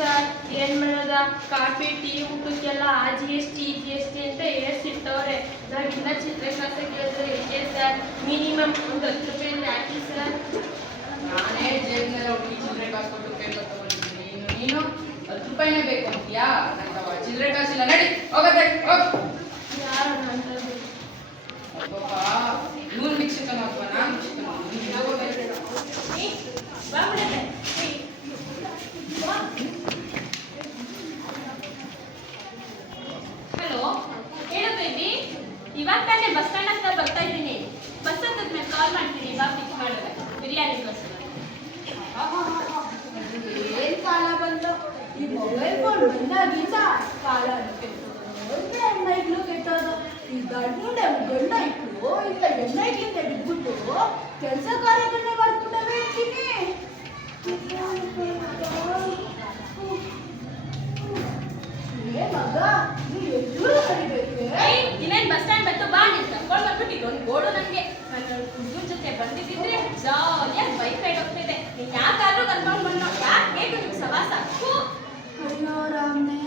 ಏನ್ ಮಾಡೋದ? Coffee, tea, ಊಟಕ್ಕೆಲ್ಲ ಆ G S T, G S T ಅಂತ ಏರ್ಸಿರ್ತವ್ರೆ ನಾವಿನ್ನ ಇನ್ನ ಚಿತ್ರಕಾಸ ಕೇಳಿದ್ರೆ ಎಷ್ಟೇ ಸರ್? ಮಿನಿಮಮ್ ಒಂದು ಹತ್ತು ರೂಪಾಯಿ ಹಾಕಿ ಸರ್? ನಾನೇ ಜೇಬ್ನಲ್ಲಿ ಹೋಗಿ ಚಿಲ್ಲರೆ ಕಾಸು ಕೊಟ್ಟು ತಗೊಂಡಿದ್ದೀನಿ. ನೀನು ಹತ್ತು ರೂಪಾಯಿನೇ ಬೇಕು ಅಂತೀಯಾ? ನನ್ನ ಚಿಲ್ಲರೆ ಕಾಸಿಲ್ಲ. ನಡಿ, ಹೋಗತ್ತೆ, ಹೋಗ್. ಮೊಬೈಲ್ ಫೋನ್ ಬಂದಾಗಿಂದ ಕಾಲ ಅಂದ್ರೆ ಹೆಣ್ಣ ಇಟ್ಲು ಕೆಟ್ಟೋದು ಈ ಗಂಡ ಗಂಡ ಇಟ್ಲು ಇಲ್ಲ ಹೆಣ್ಣ ಇಟ್ಲಿಂದ ಬಿಟ್ಬಿಟ್ಟು ಕೆಲಸ ಕಾರ್ಯಗಳನ್ನ ಮಾಡ್ಬಿಟ್ಟವೆ ಅಂತೀನಿ ಏ ಮಗ ನೀ ಎದುರು ಕರಿಬೇಕು ಏಯ್ ಇನ್ನೇನ್ ಬಸ್ ಸ್ಟ್ಯಾಂಡ್ ಬಂತು ಬಾ ನೀನು ಕರ್ಕೊಂಡು ಬಂದ್ಬಿಟ್ಟು ಒಂದು ಗೋಡು ನನಗೆ ನನ್ನ ಹುಡುಗನ ಜೊತೆ ಬಂದಿದ್ದಿದ್ರೆ ಜಾಲಿಯಾಗಿ ಬೈಕ್ ರೈಡ್ ಹೋಗ್ತಿದ್ದೆ ನೀನ್ ಯಾಕಾದ್ರೂ ಕರ್ಕೊಂಡು ಬಂದು ಯಾಕೆ ಬೇಕು ನಿಮ್ಗೆ ಸವಾಸ ಹೂ. ಅಯ್ಯೋ ರಾಮ್ನೆ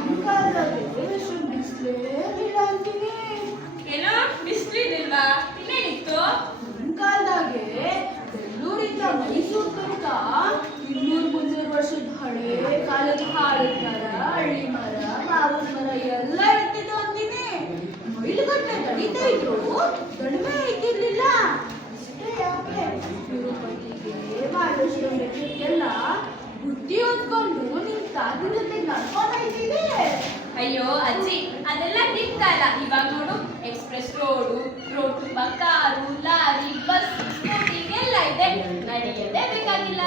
ಅಂಕಾಲದಲ್ಲಿ ಎಷ್ಟು ಬಿಸ್ಲೇ ಇಲ್ಲ ಅಂತೀನಿ ಏನೋ ಬಿಸ್ಲಿದಿಲ್ವಾ ಇನ್ನೇನಿತ್ತು ನನ್ನ ಕಾಲದಾಗೆ ಬೆಂಗಳೂರಿಂದ ಮೈಸೂರು ತನಕ ಇನ್ನೂರು ಮುನ್ನೂರು ವರ್ಷದ ಹಳೆ ಕಾಲದ ಹಾಳಿನ ಮರ ಹಳ್ಳಿ ಮರ ಮಾವಿನ ಮರ ಎಲ್ಲ ಇರ್ತಿತ್ತು ಅಂತೀನಿ ಮೈಲುಗಟ್ಟೆ ನಡೀತಾ ಇದ್ರು ಕಡಿಮೆ ಇದ್ದಿರ್ಲಿಲ್ಲ ಅಷ್ಟೇ ಯಾಕೆ ತಿರುಪತಿಗೆ ಮಹಾರಾಷ್ಟ್ರ ಬೆಟ್ಟಕ್ಕೆಲ್ಲ ಬುದ್ಧಿ ಹೊತ್ಕೊಂಡು ತಾತನ ಜೊತೆ ನಡ್ಕೊಂಡು ಇದ್ದೀವಿ ಅಯ್ಯೋ, ಅಜ್ಜಿ, ಅದೆಲ್ಲ ನಿಮ್ ಕಾಲ ಇವಾಗ ನೋಡು ಎಕ್ಸ್ಪ್ರೆಸ್ ರೋಡು ರೋಡ್ ತುಂಬಾ ಕಾರು, ಲಾರಿ ಬಸ್ ಸ್ಕೂಟಿ ಎಲ್ಲ ಇದೆ. ನಡೆಯದೇ ಬೇಕಾಗಿಲ್ಲ.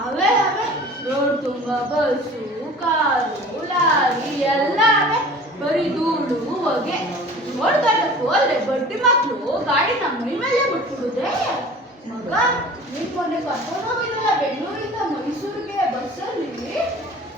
ಅವೇ ಅವೇ. ರೋಡ್ ತುಂಬಾ ಬಸ್ಸು ಕಾರು, ಲಾರಿ, ಎಲ್ಲ ಅವೇ. ಬರೀ ಧೂಳು, ಹೊಗೆ. ರೋಡ್ ದಾಟಕ್ಕೂ ಅಲ್ಲೇ ಬಡ್ಡಿ ಮಕ್ಕಳು ಗಾಡಿ ನಮ್ಮ ಮೇಲೆ ಬಿಟ್ಬಿಡುದೆ. ಮಗ ಮೊನ್ನೆ ಕರ್ಕೊಂಡು ಹೋಗಿದ್ರಲ್ಲ ಬಸ್ಸಲ್ಲಿ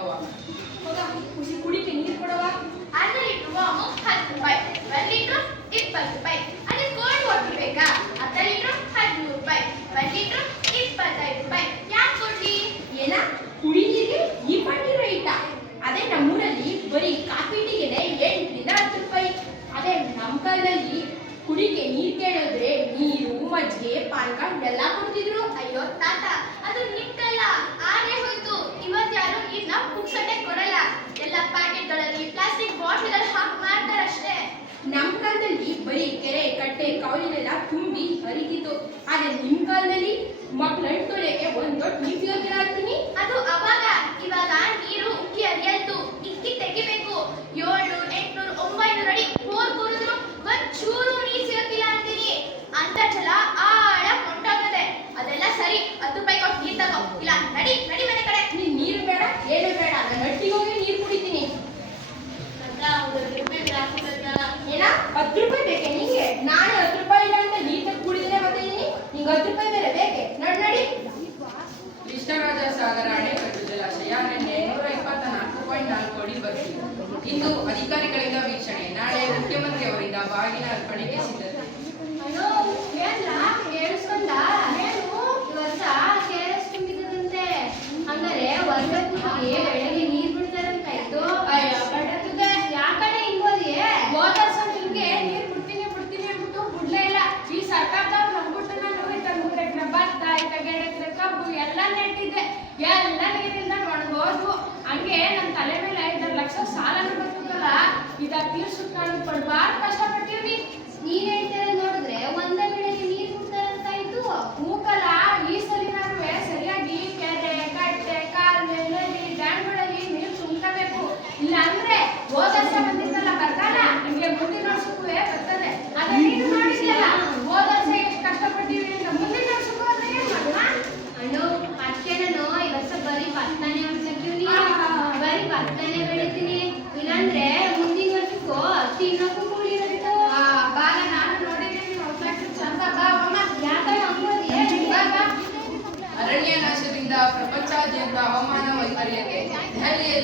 ನೀರಿಗೆ ಅಭಾವ ಖುಷಿ ಕುಡಿಕೆ ನೀರು ಕೊಡವಾ. ಅರ್ಧ ಲೀಟರ್ ವಾಮು ಹತ್ತು ರೂಪಾಯಿ ಒಂದು ಲೀಟರ್ ಇಪ್ಪತ್ತು ರೂಪಾಯಿ ಅದೇ ಕೋಲ್ಡ್ ವಾಟರ್ ಬೇಕಾ? ಅರ್ಧ ಲೀಟರ್ ಹದಿಮೂರು ರೂಪಾಯಿ ಒಂದು ಲೀಟರ್ ಇಪ್ಪತ್ತೈದು ರೂಪಾಯಿ. ಯಾಕೆ ಕೊಡ್ಲಿ ಏನ? ಕುಡಿ ನೀರಿಗೆ ಈ ಪಟ್ಟಿ ರೈತ ಅದೇ ನಮ್ಮೂರಲ್ಲಿ ಬರೀ ಕಾಫಿ ಟೀಗೆನೆ ಎಂಟರಿಂದ ಹತ್ತು ರೂಪಾಯಿ. ಅದೇ ನಮ್ಮ ಕಾಲದಲ್ಲಿ ಕುಡಿಗೆ ನೀರು ಕೇಳಿದ್ರೆ ನೀರು ಮಜ್ಜಿಗೆ ಪಾನಕ ಎಲ್ಲ ಕೊಡ್ತಿದ್ರು. ಅಯ್ಯೋ ತಾತ ಕಾಲದಲ್ಲಿ ಬರೀ ಕೆರೆ, ಕಟ್ಟೆ ಕಾವಲಿನೆಲ್ಲ ತುಂಬಿ ಹರಿತಿತ್ತು ಆದ್ರೆ ನಿಮ್ ಕಾಲದಲ್ಲಿ ಮಕ್ಳು ತೊಳೆಗೆ ಒಂದ್ ದೊಡ್ಡ ನೀತಿ ಯೋಜನೆ ಹಾಕ್ತೀನಿ ಅದು ಅವಾಗ ಇವಾಗ ನೀರು ಉಕ್ಕಿ ಹರಿಯಲ್ತು ಇಕ್ಕಿ ತೆಗಿಬೇಕು ಏಳ್ನೂರು ಎಂಟ್ನೂರು ಒಂಬೈನೂರು ಅಡಿ ಬೋರ್ ಕೂರಿದ್ರು ಒಂದ್ ಚೂರು ನೀರ್ ಸಿಗಕ್ಕಿಲ್ಲ ಅಂತೀನಿ ಅಂತರ್ಜಲ ಆಳ ಕೊಂಡೋಗದೆ ಅದೆಲ್ಲ ಸರಿ ಹತ್ತು ರೂಪಾಯಿ ಕೊಟ್ಟು ನೀರ್ ತಗೋ ಇಲ್ಲ ನಡಿ ನಡಿ ಮನೆ ಕಡೆ ನೀನ್ ನೀರು ಬೇಡ ಏನು ಬೇಡ ನಾನು ಹಟ್ಟಿಗೆ ಹೋಗಿ ನೀರು ಕುಡಿತೀನಿ ಏನ ಹತ್ತು ರೂಪಾಯಿ ಬೇಕೆ ನಿಂಗೆ ನಾನು ಹತ್ತು ರೂಪಾಯಿ ಇಲ್ಲ ಅಂತ ನೀರ್ ತೆಗ್ದು ಕುಡಿದ್ರೆ ಮತ್ತೆ ನಿಂಗೆ ಹತ್ತು ರೂಪಾಯಿ ಬೇರೆ ಬೇಕೆ ನಡ್ ನಡಿ ಕೃಷ್ಣರಾಜ ಸಾಗರ ಅಣೆಕಟ್ಟು ಜಲಾಶಯ ನಿನ್ನೆ ನೂರ ಇಪ್ಪತ್ತ ನಾಲ್ಕು ಪಾಯಿಂಟ್ ನಾಲ್ಕು ಅಡಿ ಬರ್ತಿದೆ ಇಂದು ಅಧಿಕಾರಿಗಳಿಂದ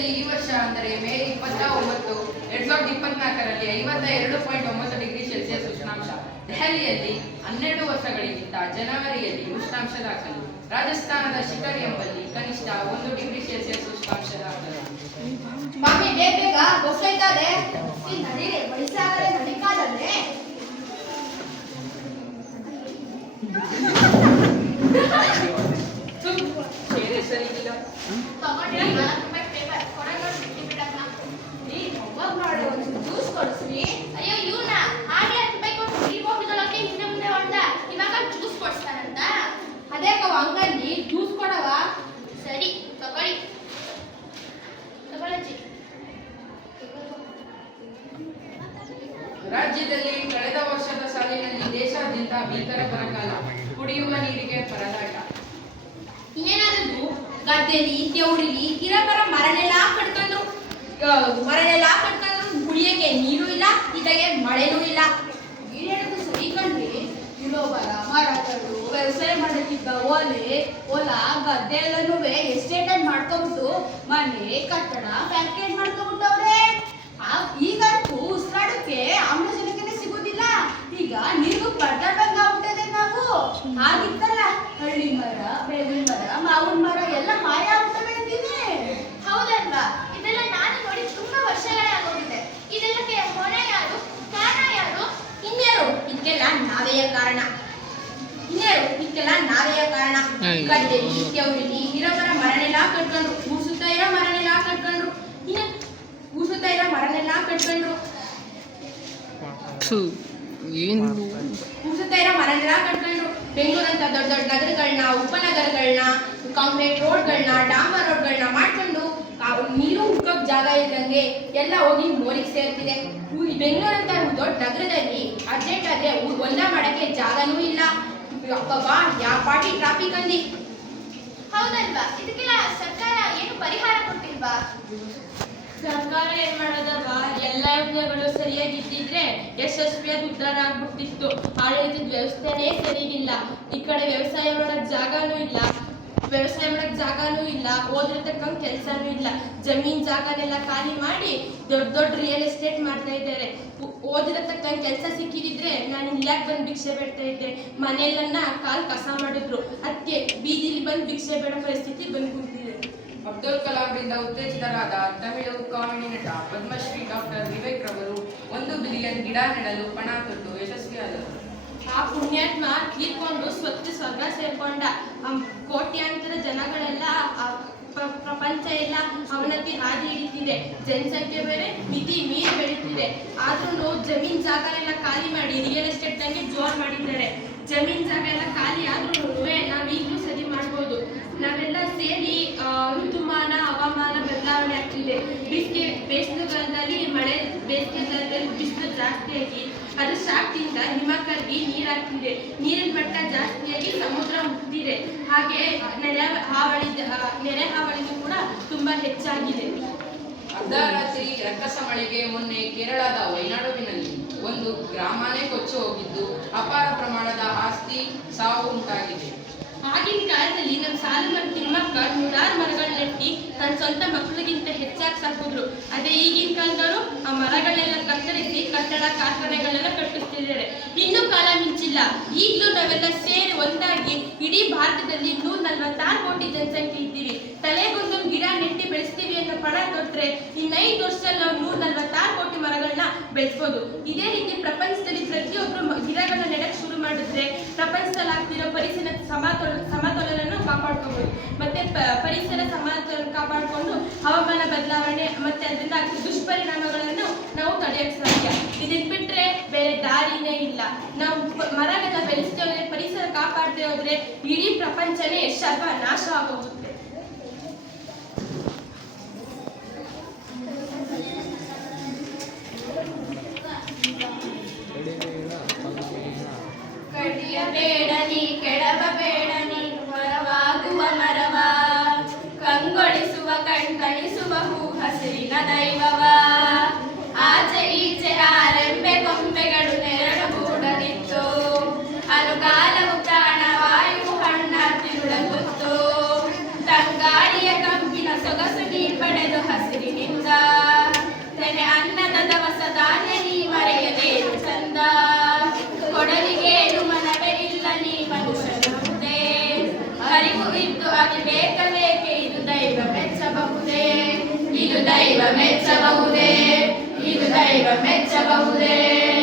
ದೆಹಲಿಯಲ್ಲಿ ಈ ವರ್ಷ ಅಂದರೆ ಮೇ ಇಪ್ಪತ್ತ ಒಂಬತ್ತು ಎರಡ್ ಸಾವಿರದ ಇಪ್ಪತ್ನಾಲ್ಕರಲ್ಲಿ ಐವತ್ತ ಎರಡು ಪಾಯಿಂಟ್ ಒಂಬತ್ತು ಡಿಗ್ರಿ ಸೆಲ್ಸಿಯಸ್ ಉಷ್ಣಾಂಶ. ದೆಹಲಿಯಲ್ಲಿ ಹನ್ನೆರಡು ವರ್ಷಗಳಿಗಿಂತ ಜನವರಿಯಲ್ಲಿ ಉಷ್ಣಾಂಶ ದಾಖಲು. ರಾಜಸ್ಥಾನದ ಶಿಖರ್ ಎಂಬಲ್ಲಿ ಕನಿಷ್ಠ ಒಂದು ಡಿಗ್ರಿ ಸೆಲ್ಸಿಯಸ್ ಉಷ್ಣಾಂಶ ದಾಖಲು. ಬೇಗ ಬೇಗ ಬೇರೆ ಸರಿ ಇಲ್ಲ ತಗೊಂಡಿರೋ ನಾಲ್ಕು ರೂಪಾಯಿ ಪೇಪರ್ ಹೊರಗಡೆ ಬಿಟ್ಟು ಬಿಡಕ್ಕ ಈ ಹೋಗ್ವಾಗ ಮಾಡಿ ಒಂದು ಜ್ಯೂಸ್ ಕೊಡಿಸ್ರಿ ಅಯ್ಯೋ ಇವ್ನ ಆಗ್ಲೇ ಹತ್ತು ರೂಪಾಯಿ ಕೊಟ್ಟು ಈ ಹೋಗಿದೊಳಕ್ಕೆ ಹಿಂದೆ ಮುಂದೆ ಹೊಡ್ದ ಇವಾಗ ಜ್ಯೂಸ್ ಕೊಡ್ಸ್ತಾನಂತ ಅದೇ ಕವ ಅಂಗಲ್ಲಿ ಜ್ಯೂಸ್ ಕೊಡವ ಸರಿ ತಗೊಳ್ಳಿ ತಗೊಳಜ್ಜಿ ರಾಜ್ಯದಲ್ಲಿ ಕಳೆದ ವರ್ಷದ ಸಾಲಿನಲ್ಲಿ ದೇಶಾದ್ಯಂತ ಭೀಕರ ಬರಗಾಲ ಕುಡಿಯುವ ನೀರಿಗೆ ಪರದಾಟ. ಇನ್ನೇನಾದ್ರು ಗದ್ದೆಲಿ ತೆವಳಿಲಿ ಗಿರಬರ ಮರನೆಲ್ಲ ಕಟ್ಕೊಂಡು ಮರನೆಲ್ಲ ಕಟ್ಕೊಂಡು ಕುಡಿಯಕ್ಕೆ ನೀರು ಇಲ್ಲ ಇದಾಗೆ ಮಳೆನೂ ಇಲ್ಲ. ನೀರ್ ಹೇಳೋದು ಸರಿ ಇರೋ ಬರ ಮರಗಳು ವ್ಯವಸಾಯ ಮಾಡಕ್ಕಿದ್ದ ಓಲೆ ಹೊಲ ಗದ್ದೆ ಎಲ್ಲನೂ ಎಸ್ಟೇಟ್ ಆಗಿ ಮಾಡ್ಕೊಂಬಿಟ್ಟು ಮನೆ ಕಟ್ಟಡ ಫ್ಯಾಕ್ಟ್ರಿ ಮಾಡ್ಕೊಂಬಿಟ್ಟವ್ರೆ ಈಗಂತೂ ಉಸಿರಾಡಕ್ಕೆ ಸಿಗೋದಿಲ್ಲ ಈಗ ಪಡ್ದಾಡ್ದಂಗ ಆಗ್ಬಿಟ್ಟಿದೆ ನಾವು. ಆಗಿತ್ತಲ್ಲ ಹಳ್ಳಿ ಮರ ಬೇವಿನ ಮರ ಮಾವಿನ ಮರ ಎಲ್ಲ ಮಾಯ ಆಗ್ತವೆ ಅಂತೀನಿ ಹೌದಲ್ವಾ? ಇದೆಲ್ಲ ನಾನು ನೋಡಿ ತುಂಬಾ ವರ್ಷಗಳಾಗೋಗಿದೆ ಇದೆಲ್ಲಕ್ಕೆ ಹೊಣೆ ಯಾರು ಕಾರಣ ಯಾರು? ಇನ್ಯಾರು? ಇದಕ್ಕೆಲ್ಲ ನಾವೇ ಕಾರಣ. ಇನ್ಯಾರು? ಇದಕ್ಕೆಲ್ಲ ನಾವೇ ಕಾರಣ. ಗದ್ದೆಲಿ ಇರೋ ಮರ ಮರನೆಲ್ಲ ಕಟ್ಕೊಂಡ್ರು. ಊಸುತ್ತಾ ಇರೋ ಮರನೆಲ್ಲ ಕಟ್ಕೊಂಡ್ರು. ಇನ್ನ ಊಸುತ್ತಾ ಇರೋ ಮರನೆಲ್ಲ ಕಟ್ಕೊಂಡ್ರು. ಥು, ಏನು? ಊಸುತ್ತಾ ಇರೋ ಮರನೆಲ್ಲ ಕಟ್ಕೊಂಡ್ರು ಬೆಂಗಳೂರಂತ ದೊಡ್ಡ ದೊಡ್ಡ ನಗರಗಳನ್ನ ಉಪನಗರಗಳನ್ನ ಕಾಂಕ್ರೀಟ್ ರೋಡ್ಗಳನ್ನ ಡಾಂಬರ್ ರೋಡ್ಗಳನ್ನ ಮಾಡ್ಕೊಂಡು ನೀರು ಹುಡ್ಕೋಕ್ ಜಾಗ ಇದ್ದಂಗೆ ಎಲ್ಲ ಹೋಗಿ ಮೋರಿಗೆ ಸೇರ್ತಿದೆ. ಬೆಂಗಳೂರಂತ ದೊಡ್ಡ ನಗರದಲ್ಲಿ ಅರ್ಜೆಂಟ್ ಆದ್ರೆ ಊರು ಹೊಲ ಮಾಡಕ್ಕೆ ಜಾಗನೂ ಇಲ್ಲ. ಅಬ್ಬಬ್ಬಾ ಯಾವ ಪಾರ್ಟಿ ಟ್ರಾಫಿಕ್ ಅಂದಿ ಹೌದಲ್ವಾ? ಇದಕ್ಕೆಲ್ಲ ಸರ್ಕಾರ ಏನು ಪರಿಹಾರ ಕೊಟ್ಟಿಲ್ವಾ? ಸರ್ಕಾರ ಏನ್ ಮಾಡೋದವ ಎಲ್ಲ ಯೋಜನೆಗಳು ಸರಿಯಾಗಿದ್ದಿದ್ರೆ ಯಶಸ್ವಿಯಾಗಿ ಉದ್ಧಾರ ಆಗ್ಬಿಟ್ಟಿತ್ತು ಆಡಳಿತದ ವ್ಯವಸ್ಥೆನೇ ಸರಿಗಿಲ್ಲ. ಈ ಕಡೆ ವ್ಯವಸಾಯ ಮಾಡಕ್ ಜಾಗನೂ ಇಲ್ಲ. ವ್ಯವಸಾಯ ಮಾಡಕ್ ಜಾಗನೂ ಇಲ್ಲ. ಓದಿರ್ತಕ್ಕಂಥ ಕೆಲಸನೂ ಇಲ್ಲ. ಜಮೀನ್ ಜಾಗನೆಲ್ಲ ಖಾಲಿ ಮಾಡಿ ದೊಡ್ಡ ದೊಡ್ಡ ರಿಯಲ್ ಎಸ್ಟೇಟ್ ಮಾಡ್ತಾ ಇದ್ದಾರೆ. ಓ- ಓದಿರತಕ್ಕಂಥ ಕೆಲಸ ಸಿಕ್ಕಿದಿದ್ರೆ ನಾನು ಇಲ್ಲಾಕ್ ಬಂದು ಭಿಕ್ಷೆ ಬೇಡ್ತಾ ಇದ್ದೆ. ಮನೆಯಲ್ಲನ್ನ ಕಾಲ್ ಕಸ ಮಾಡಿದ್ರು. ಅದಕ್ಕೆ ಬೀದಿಲಿ ಬಂದು ಭಿಕ್ಷೆ ಬೇಡೋ ಪರಿಸ್ಥಿತಿ ಬಂದು ಅಬ್ದುಲ್ ಕಲಾಂರಿಂದ ಉತ್ತೇಜಿತರಾದ ತಮಿಳು ಕಾಮಿಡಿ ನಟ ಪದ್ಮಶ್ರೀ ಡಾಕ್ಟರ್ ವಿವೇಕ್ ರವರು ಒಂದು ಬಿಲಿಯನ್ ಗಿಡ ನೆಡಲು ಪಣ ತೊಟ್ಟು ಯಶಸ್ವಿಯಾದರು ಆ ಪುಣ್ಯಾತ್ಮ ತೀರ್ಕೊಂಡು ಸ್ವಚ್ಛ ಸ್ವರ್ಗ ಸೇರ್ಕೊಂಡ ಕೋಟ್ಯಾಂತರ ಜನಗಳೆಲ್ಲ ಪ್ರಪಂಚ ಎಲ್ಲ ಅವನತಿ ಹಾದಿ ಹಿಡಿತಿದೆ ಜನಸಂಖ್ಯೆ ಬೇರೆ, ಮಿತಿ ಮೀರಿ ಬೆಳೀತಿದೆ. ಆದ್ರೂ ಜಮೀನ್ ಜಾಗ ಎಲ್ಲ ಖಾಲಿ ಮಾಡಿ ರಿಯಲ್ ಎಸ್ಟೇಟ್ನಲ್ಲಿ ಜೋರ್ ಮಾಡಿದ್ದಾರೆ. ಜಮೀನ್ ಜಾಗ ಎಲ್ಲ ಖಾಲಿ ಆದ್ರೂ ನಾವ್ ಈಗಲೂ ಸರಿ ಮಾಡ್ಬೋದು ನಾವೆಲ್ಲ ಸೇರಿ ಋತುಮಾನ, ಹವಾಮಾನ ಬದಲಾವಣೆ ಆಗ್ತಿದೆ. ಬೇಸಿಗೆ ಬೇಸಿಗೆಗಾಲದಲ್ಲಿ ಮಳೆ ಬೇಸಿಗೆಗಾಲದಲ್ಲಿ ಬಿಸಿಲು ಜಾಸ್ತಿಯಾಗಿ ಅದ್ರ ಶಾಖದಿಂದ ಹಿಮ ಕರಗಿ ನೀರಾಗ್ತಿದೆ. ನೀರಿನ ಮಟ್ಟ ಜಾಸ್ತಿಯಾಗಿ ಸಮುದ್ರ ಮುಗ್ದಿದೆ ಹಾಗೆ ನೆರೆ ಹಾವಳಿ ನೆರೆ ಹಾವಳಿನೂ ಕೂಡ ತುಂಬಾ ಹೆಚ್ಚಾಗಿದೆ. ಅರ್ಧರಾತ್ರಿ ರಕ್ಕಸ ಮಳೆಗೆ ಮೊನ್ನೆ ಕೇರಳದ ವಯನಾಡುವಿನಲ್ಲಿ ಒಂದು ಗ್ರಾಮನೇ ಕೊಚ್ಚಿ ಹೋಗಿದ್ದು ಅಪಾರ ಪ್ರಮಾಣದ ಆಸ್ತಿ ಸಾವು ಉಂಟಾಗಿದೆ. ಆಗಿನ ಕಾಲದಲ್ಲಿ ನಮ್ಮ ಸಾಲು ಮರ ತಿಮ್ಮಕ್ಕ ನೂರಾರು ಮರಗಳು ನೆಟ್ಟಿ ತನ್ನ ಸ್ವಂತ ಮಕ್ಕಳಿಗಿಂತ ಹೆಚ್ಚಾಗಿ ಸಾಕಿದ್ರು. ಅದೇ ಈಗಿನ ಕಾಲದವರು ಆ ಮರಗಳನ್ನೆಲ್ಲ ಕತ್ತರಿಸಿ ಕಟ್ಟಡ ಕಾರ್ಖಾನೆಗಳೆಲ್ಲ ಕಟ್ಟಿಸ್ತಿದ್ದಾರೆ. ಇನ್ನೂ ಕಾಲ ಮಿಂಚಿಲ್ಲ. ಈಗಲೂ ನಾವೆಲ್ಲ ಸೇರಿ ಒಂದಾಗಿ ಇಡೀ ಭಾರತದಲ್ಲಿ ನೂರ ನಲ್ವತ್ತಾರು ಕೋಟಿ ಜನಸಂಖ್ಯೆ ಇದ್ದೀವಿ ತಲೆಗೊಂದೊಂದು ಗಿಡ ನೆಟ್ಟಿ ಬೆಳೆಸ್ತೀವಿ ಅನ್ನೋ ತೊಟ್ರೆ ಇನ್ನೈದು ವರ್ಷದಲ್ಲಿ ನಾವು ನೂರ ನಲ್ವತ್ತಾರು ಕೋಟಿ ಮರಗಳನ್ನ ಬೆಳೆಸ್ಬೋದು. ಇದೇ ರೀತಿ ಪ್ರಪಂಚದಲ್ಲಿ ಪ್ರತಿಯೊಬ್ಬರು ಗಿಡಗಳನ್ನ ನೆಡಕ್ ಶುರು ಮಾಡಿದ್ರೆ ಪ್ರಪಂಚದಲ್ಲಿ ಆಗ್ತಿರೋ ಪರಿಸರ ಸಮತೋಲ ಸಮತೋಲನವನ್ನು ಕಾಪಾಡ್ಕೋಬಹುದು ಮತ್ತೆ ಪರಿಸರ ಸಮತೋಲನ ಕಾಪಾಡಿಕೊಂಡು ಹವಾಮಾನ ಬದಲಾವಣೆ ಮತ್ತೆ ಅದರಿಂದ ದುಷ್ಪರಿಣಾಮಗಳನ್ನು ನಾವು ತಡೆಯಕ್ಕೆ ಸಾಧ್ಯ. ಇದನ್ ಬಿಟ್ರೆ ಬೇರೆ ದಾರಿನೇ ಇಲ್ಲ. ನಾವು ಮರಗಳನ್ನ ಬೆಳೆಸ್ತೇವೆ ಪರಿಸರ ಕಾಪಾಡದೆ ಹೋದ್ರೆ ಇಡೀ ಪ್ರಪಂಚನೇ ಸರ್ವ ನಾಶ ಆಗೋಗುತ್ತೆ. ಮೆಚ್ಚಬಹುದೇ? ಇದು ದೈವ ಮೆಚ್ಚಬಹುದೇ?